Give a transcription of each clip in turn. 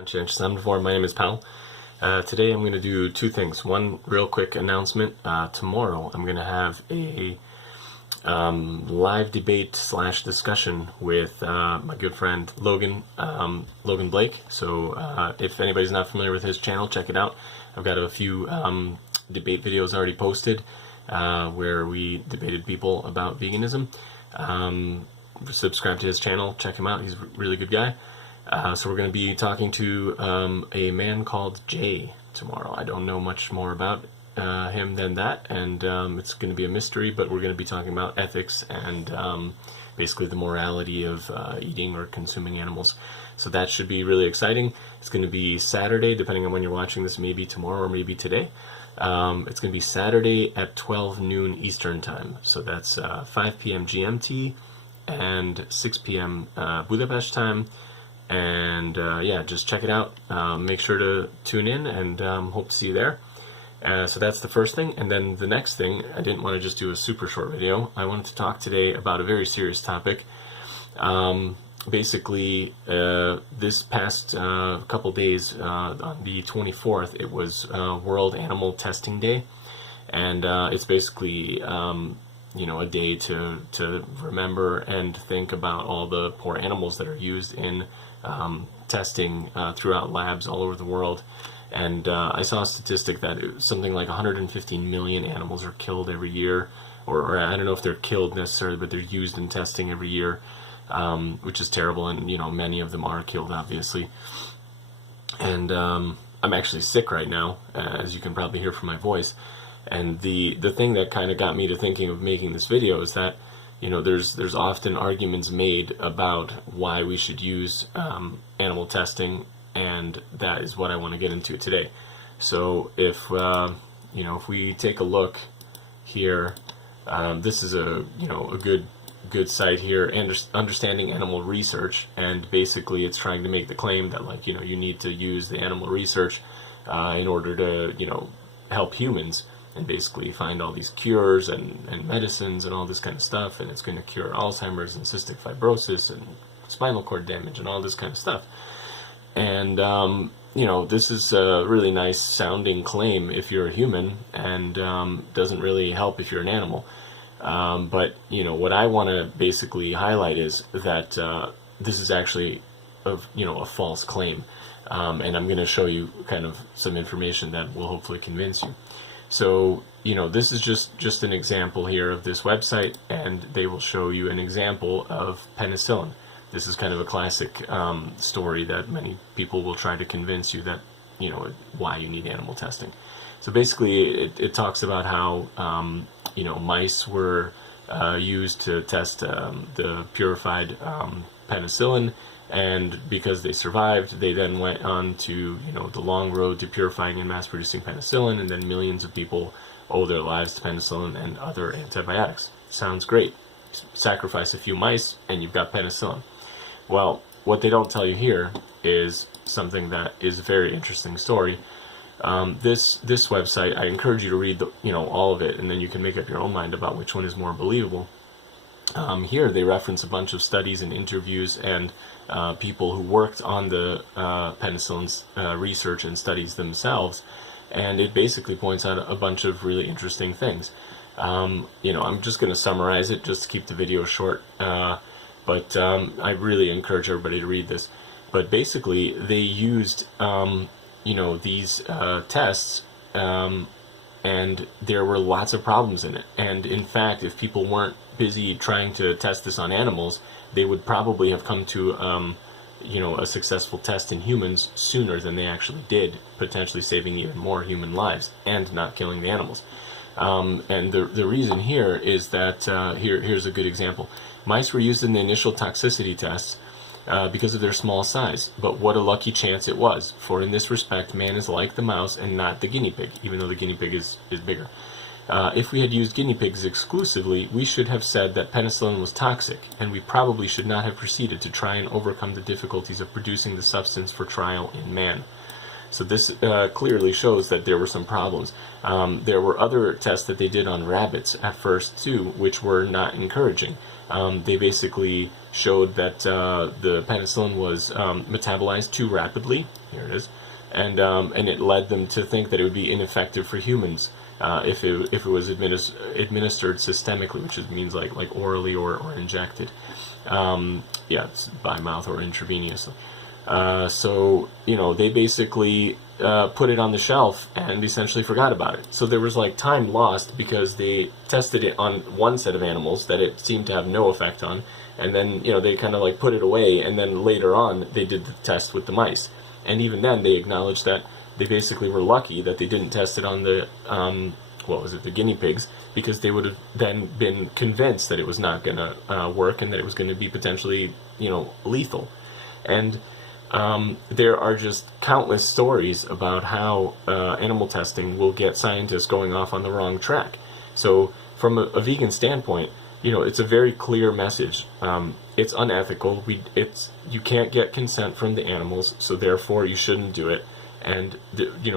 Conscientious Omnivore. My name is Pal. Today I'm going to do two things. One real quick announcement. Tomorrow I'm going to have a live debate / discussion with my good friend Logan Blake. So if anybody's not familiar with his channel, check it out. I've got a few debate videos already posted where we debated people about veganism. Subscribe to his channel, check him out. He's a really good guy. So we're going to be talking to a man called Jay tomorrow. I don't know much more about him than that, and it's going to be a mystery, but we're going to be talking about ethics and basically the morality of eating or consuming animals. So that should be really exciting. It's going to be Saturday, depending on when you're watching this, maybe tomorrow or maybe today. It's going to be Saturday at 12 noon Eastern Time. So that's 5 p.m. GMT and 6 p.m. Budapest time. And yeah, just check it out. Make sure to tune in, and hope to see you there. So that's the first thing. And then the next thing, I didn't want to just do a super short video. I wanted to talk today about a very serious topic. Basically, this past couple days, on the 24th, it was World Animal Testing Day. And it's basically a day to remember and think about all the poor animals that are used in testing throughout labs all over the world. And I saw a statistic that something like 115 million animals are killed every year, or I don't know if they're killed necessarily, but they're used in testing every year, which is terrible. And many of them are killed, obviously. And I'm actually sick right now, as you can probably hear from my voice. And the thing that kind of got me to thinking of making this video is that there's often arguments made about why we should use animal testing, and that is what I want to get into today. So if if we take a look here, this is a good site here, Understanding Animal Research, and basically it's trying to make the claim that you need to use the animal research in order to help humans, and basically find all these cures and medicines and all this kind of stuff, and it's going to cure Alzheimer's and cystic fibrosis and spinal cord damage and all this kind of stuff. And this is a really nice sounding claim if you're a human, and doesn't really help if you're an animal. But what I want to basically highlight is that this is actually a false claim, and I'm going to show you kind of some information that will hopefully convince you. So, this is just an example here of this website, and they will show you an example of penicillin. This is kind of a classic story that many people will try to convince you that, why you need animal testing. So basically, it talks about how, mice were used to test the purified penicillin, and because they survived, they then went on to the long road to purifying and mass producing penicillin, and then millions of people owe their lives to penicillin and other antibiotics. Sounds great. Sacrifice a few mice and you've got penicillin. Well, what they don't tell you here is something that is a very interesting story. This website, I encourage you to read all of it, and then you can make up your own mind about which one is more believable. Here they reference a bunch of studies and interviews and people who worked on the penicillin research and studies themselves, and it basically points out a bunch of really interesting things. I'm just going to summarize it just to keep the video short, but I really encourage everybody to read this. But basically they used these tests, and there were lots of problems in it. And in fact, if people weren't busy trying to test this on animals, they would probably have come to a successful test in humans sooner than they actually did, potentially saving even more human lives and not killing the animals. And the reason here is that here's a good example. Mice were used in the initial toxicity tests because of their small size, but what a lucky chance it was, for in this respect man is like the mouse and not the guinea pig, even though the guinea pig is bigger. If we had used guinea pigs exclusively, we should have said that penicillin was toxic, and we probably should not have proceeded to try and overcome the difficulties of producing the substance for trial in man. So this clearly shows that there were some problems. There were other tests that they did on rabbits at first too, which were not encouraging. They basically showed that the penicillin was metabolized too rapidly. Here it is. And it led them to think that it would be ineffective for humans if it was administered systemically, which means like orally or injected. Yeah, it's by mouth or intravenously. So, they basically put it on the shelf and essentially forgot about it. So there was like time lost because they tested it on one set of animals that it seemed to have no effect on, and then, they kind of like put it away, and then later on they did the test with the mice. And even then they acknowledged that they basically were lucky that they didn't test it on the, the guinea pigs, because they would have then been convinced that it was not going to work and that it was going to be potentially, lethal. And there are just countless stories about how animal testing will get scientists going off on the wrong track. So from a vegan standpoint, it's a very clear message. It's unethical. You can't get consent from the animals, so therefore you shouldn't do it. And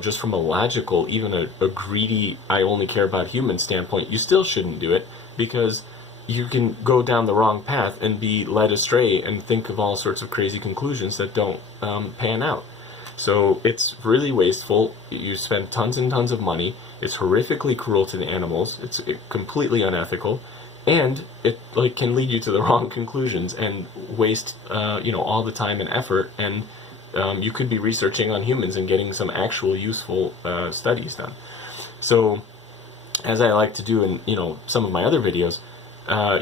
just from a logical, even a greedy, I only care about humans standpoint, you still shouldn't do it, because you can go down the wrong path and be led astray and think of all sorts of crazy conclusions that don't pan out. So it's really wasteful. You spend tons and tons of money. It's horrifically cruel to the animals. It's completely unethical, and it can lead you to the wrong conclusions and waste all the time and effort. And you could be researching on humans and getting some actual useful studies done. So, as I like to do in some of my other videos,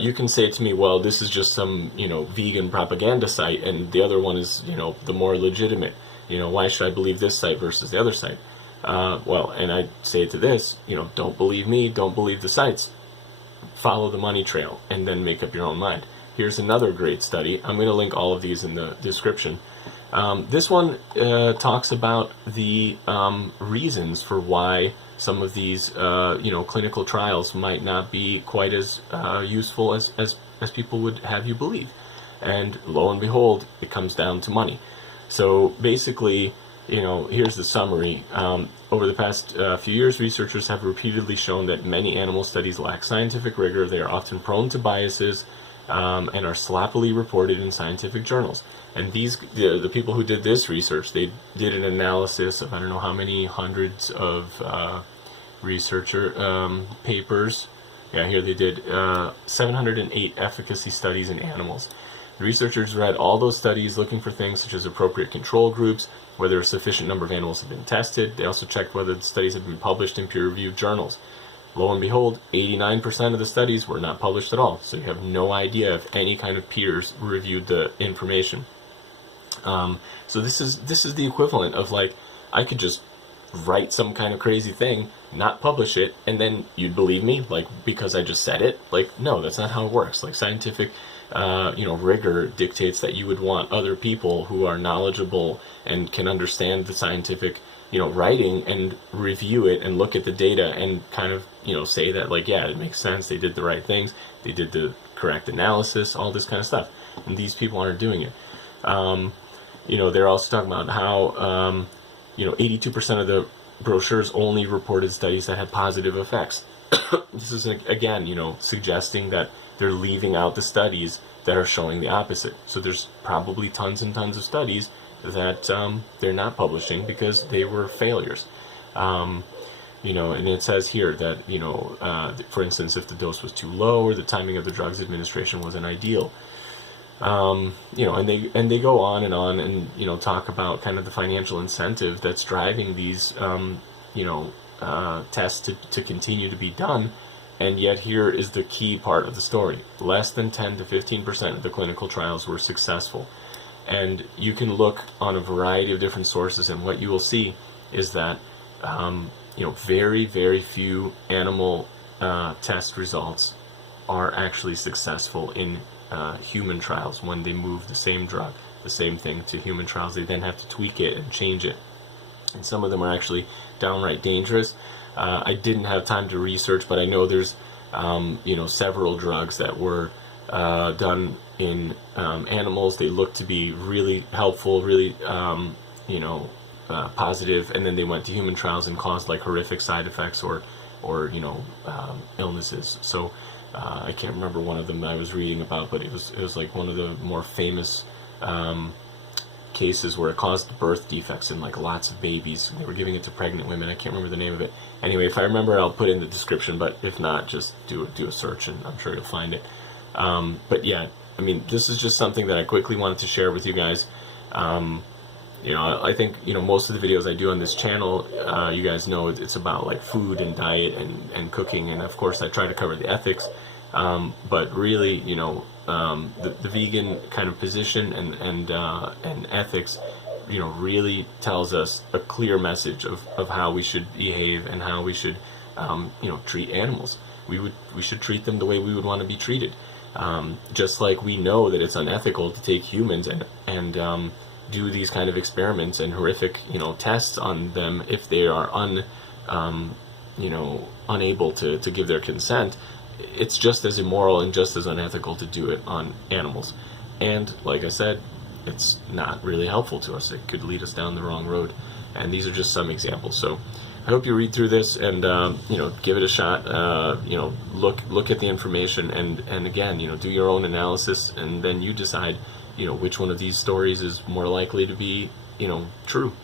you can say to me, well, this is just some vegan propaganda site, and the other one is the more legitimate. Why should I believe this site versus the other site? And I say to this, don't believe me, don't believe the sites. Follow the money trail, and then make up your own mind. Here's another great study. I'm going to link all of these in the description. This one talks about the reasons for why some of these clinical trials might not be quite as useful as people would have you believe. And lo and behold, it comes down to money. So basically, here's the summary. Over the past few years, researchers have repeatedly shown that many animal studies lack scientific rigor. They are often prone to biases and are sloppily reported in scientific journals. And the people who did this research, they did an analysis of I don't know how many hundreds of researcher papers. Yeah, here they did 708 efficacy studies in animals. The researchers read all those studies looking for things such as appropriate control groups, whether a sufficient number of animals have been tested. They also checked whether the studies have been published in peer-reviewed journals. Lo and behold, 89% of the studies were not published at all, so you have no idea if any kind of peers reviewed the information. So this is the equivalent of I could just write some kind of crazy thing, not publish it, and then you'd believe me, because I just said it. No, that's not how it works. Scientific rigor dictates that you would want other people who are knowledgeable and can understand the scientific writing and review it and look at the data and kind of say that yeah, it makes sense, they did the right things, they did the correct analysis, all this kind of stuff. And these people aren't doing it. They're also talking about how 82% of the brochures only reported studies that had positive effects. This is again suggesting that they're leaving out the studies that are showing the opposite. So there's probably tons and tons of studies that they're not publishing because they were failures. And it says here that for instance, if the dose was too low or the timing of the drug's administration wasn't ideal. And they go on and talk about kind of the financial incentive that's driving these tests to continue to be done. And yet here is the key part of the story. Less than 10 to 15% of the clinical trials were successful. And you can look on a variety of different sources, and what you will see is that very, very few animal test results are actually successful in human trials. When they move the same drug, the same thing, to human trials, they then have to tweak it and change it. And some of them are actually downright dangerous. I didn't have time to research, but I know there's several drugs that were done in animals. They looked to be really helpful, really positive, and then they went to human trials and caused horrific side effects or illnesses. So I can't remember one of them that I was reading about, but it was like one of the more famous cases where it caused birth defects in like lots of babies. They were giving it to pregnant women. I can't remember the name of it. Anyway, if I remember, I'll put it in the description, but if not, just do a search and I'm sure you'll find it. But yeah, I mean, this is just something that I quickly wanted to share with you guys. You know, I think, you know, most of the videos I do on this channel, you guys know it's about like food and diet and cooking, and of course I try to cover the ethics, but really, you know, the vegan kind of position and ethics, you know, really tells us a clear message of how we should behave and how we should, you know, treat animals. We should treat them the way we would want to be treated. Just like we know that it's unethical to take humans and do these kind of experiments and horrific, you know, tests on them if they are you know, unable to give their consent. It's just as immoral and just as unethical to do it on animals. And like I said, it's not really helpful to us. It could lead us down the wrong road. And these are just some examples. So I hope you read through this and you know, give it a shot. You know, look at the information and again, you know, do your own analysis, and then you decide, you know, which one of these stories is more likely to be, you know, true.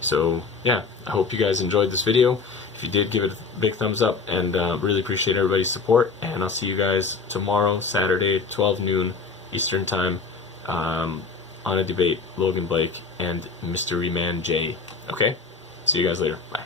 So yeah, I hope you guys enjoyed this video. If you did, give it a big thumbs up, and really appreciate everybody's support. And I'll see you guys tomorrow, Saturday, 12 noon Eastern time, on a debate, Logan Blake and Mystery Man J. Okay? See you guys later. Bye.